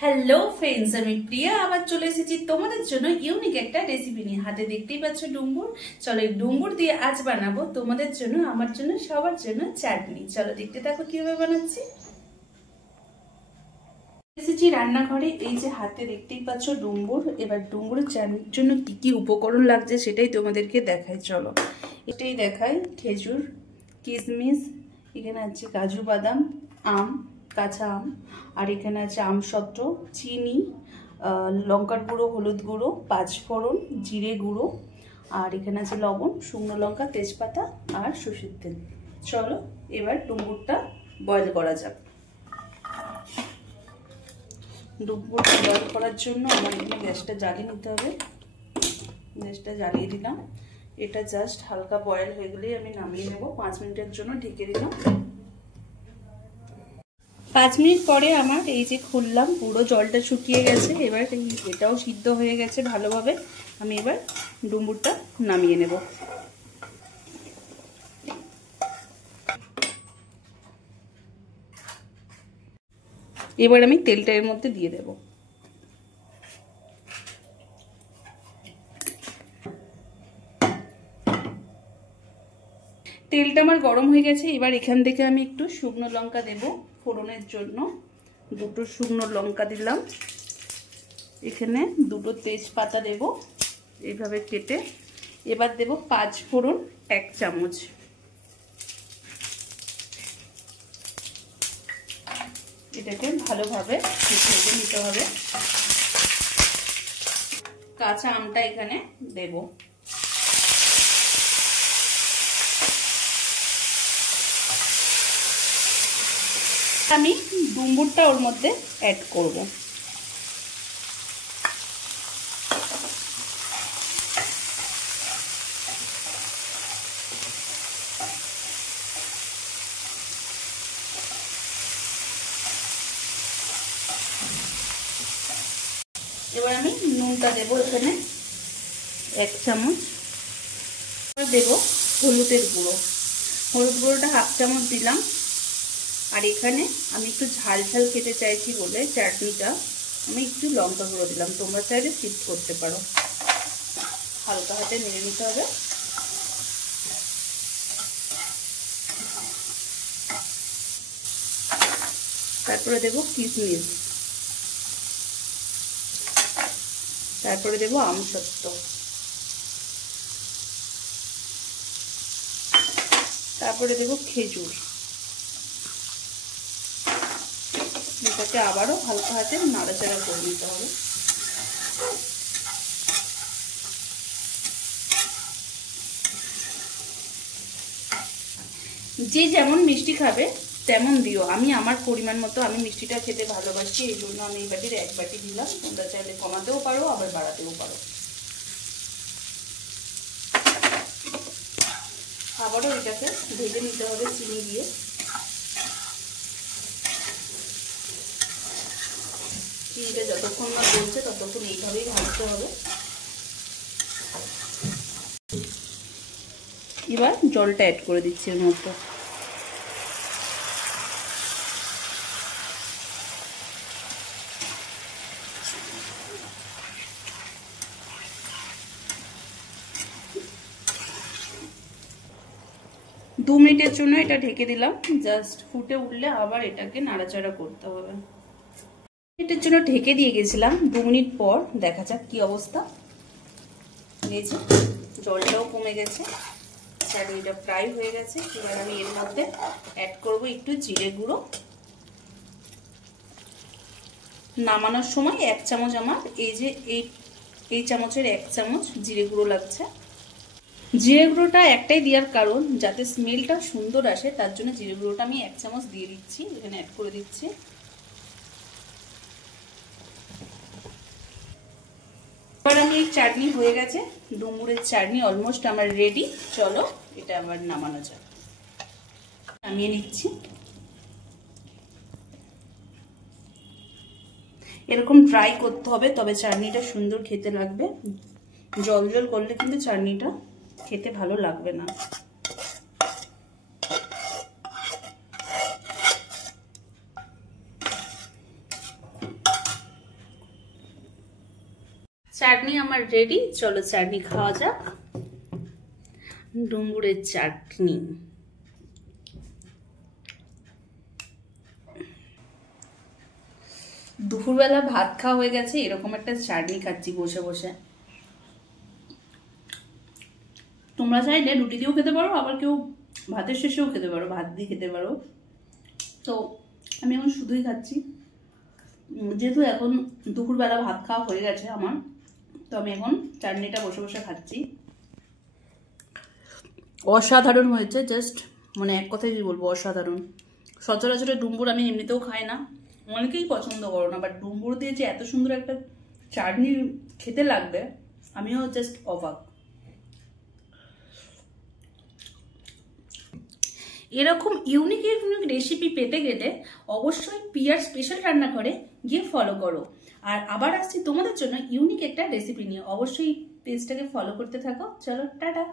Hello friends, আমি প্রিয়া আবার চলে এসেছি তোমাদের জন্য ইউনিক একটা রেসিপি নিয়ে। হাতে দেখতেই পাচ্ছ ডুমুর। চলো এই ডুমুর দিয়ে আজ বানাবো তোমাদের জন্য, আমার জন্য, সবার জন্য চাটনি। চলো দেখতে থাকো কিভাবে বানাচ্ছি। এসেছি রান্নাঘরে। এই যে হাতে দেখতেই পাচ্ছ ডুমুর। এবার ডুমুরের চাটনির জন্য কি কি উপকরণ লাগছে সেটাই তোমাদেরকে দেখাই। চলো এটাই দেখাই। খেজুর, কিশমিশ, এখানে আছে কাজু বাদাম, আম, কাঁচা আম, আর এখানে আছে আমসত্ত্ব, চিনি, লঙ্কার গুঁড়ো, হলুদ গুঁড়ো, পাঁচফোড়ন, জিরে গুঁড়ো, আর এখানে আছে লবণ, শুকনো লঙ্কা, তেজপাতা আর সরষের তেল। চলো এবার ডুমুরটা বয়েল করা যাক। ডুমুরটা বয়েল করার জন্য আমার এখানে গ্যাসটা জ্বালিয়ে নিতে হবে। গ্যাসটা জ্বালিয়ে দিলাম। এটা জাস্ট হালকা বয়েল হয়ে গেলেই আমি নামিয়ে নেব। 5 মিনিটের জন্য ঢেকে দিলাম। 5 মিনিট পরে আমার এই যে খুললাম, পুরো জলটা শুকিয়ে গেছে। এবার এটাও সিদ্ধ হয়ে গেছে ভালোভাবে। আমি এবার ডুমুরটা নামিয়ে নেব। এবার আমি তেলটা এর মধ্যে দিয়ে দেব। তেলটা আমার গরম হয়ে গেছে। এবার এখান থেকে আমি একটু শুকনো লঙ্কা দেব ফোড়নের জন্য। 2টো শুকনো লঙ্কা দিলাম। এখানে 2টো তেজপাতা দেব এইভাবে কেটে। এবার দেব 5 ফোড়ন 1 চামচ। এটাকে ভালোভাবে ভেজে নিতে হবে। কাঁচা আমটা এখানে দেব। আমি ডুমুরটা ওর মধ্যে অ্যাড করব। এবার আমি নুনটা দেব এখানে 1 চামচ। দেব হলুদের গুঁড়ো। হলুদ গুঁড়োটা 1/2 চামচ দিলাম। আর এখানে আমি একটু ঝাল ঝাল খেতে চাইছি বলে চাটনিটা আমি একটু লঙ্কা গুঁড়ো দিলাম। তোমরা চাইলে স্কিপ করতে পারো। হালকা হাতে নেড়ে নিতে হবে। তারপরে দেব কিশমিশ, তারপরে দেব আমসত্ত্ব, তারপরে দেব খেজুর। এটাকে আবারও হালকা হাতে নাড়াচাড়া করে নিতে হবে। যে যেমন মিষ্টি খাবে তেমন দিও। আমি আমার পরিমাণ মতো, আমি মিষ্টিটা খেতে ভালোবাসি, এই জন্য আমি এই বাটির 1 বাটি দিলাম। তোমরা চাইলে কমাতেও পারো, আবার বাড়াতেও পারো। আবারও এটাকে ভেজে নিতে হবে চিনি দিয়ে। চিনিটা যতক্ষণ না গলছে ততক্ষণ এইভাবেই ভাজতে হবে। এবার জলটা অ্যাড করে দিচ্ছি এর মধ্যে। দু মিনিটের জন্য এটা ঢেকে দিলাম। জাস্ট ফুটে উঠলে আবার এটাকে নাড়াচাড়া করতে হবে। মিনিটের জন্য ঢেকে দিয়ে গেছিলাম। 2 মিনিট পর দেখা যাক কি অবস্থা। এই যে জলটাও কমে গেছে, চাটনিটা ফ্রাই হয়ে গেছে। এবার আমি এর মধ্যে অ্যাড করব একটু জিরে গুঁড়ো। নামানোর সময় 1 চামচ আমার এই যে এই চামচের 1 চামচ জিরে গুঁড়ো লাগছে। জিরে গুঁড়োটা একটাই দেওয়ার কারণ যাতে স্মেলটা সুন্দর আসে, তার জন্য জিরে গুঁড়োটা আমি 1 চামচ দিয়ে দিচ্ছি। এখানে অ্যাড করে দিচ্ছি। এবার আমি এই চাটনি হয়ে গেছে। ডুমুরের চাটনি অলমোস্ট আমার রেডি। চলো এটা আবার নামানো যাক। নামিয়ে নিচ্ছি। এরকম ড্রাই করতে হবে, তবে চাটনিটা সুন্দর খেতে লাগবে। জল জল করলে কিন্তু চাটনিটা খেতে ভালো লাগবে না। চাটনি আমার রেডি, চলো চাটনি খাওয়া যাক। ডুমুরের চাটনি। দুপুরবেলা ভাত খাওয়া হয়ে গেছে, এরকম একটা চাটনি খাচ্ছি বসে বসে। তোমরা চাইলে রুটি দিয়েও খেতে পারো, আবার কেউ ভাতের শেষেও খেতে পারো, ভাত দিয়ে খেতে পারো। তো আমি এখন শুধুই খাচ্ছি, যেহেতু এখন দুপুরবেলা ভাত খাওয়া হয়ে গেছে আমার, তো আমি এখন চাটনিটা বসে বসে খাচ্ছি। অসাধারণ হয়েছে, জাস্ট মানে এক কথাই বলবো, অসাধারণ। সচরাচর ডুমুর আমি এমনিতেও খাই না, অনেকেই পছন্দ করো না, বাট ডুমুর দিয়ে যে এত সুন্দর একটা চাটনি খেতে লাগবে, আমিও জাস্ট অবাক। এরকম ইউনিক ইউনিক রেসিপি পেতে গেলে অবশ্যই পিয়ার স্পেশাল রান্নাঘরে গিয়ে ফলো করো। আর আবার আসছি তোমাদের জন্য ইউনিক একটা রেসিপি নিয়ে, অবশ্যই পেজটাকে ফলো করতে থাকো। চলো টাটা।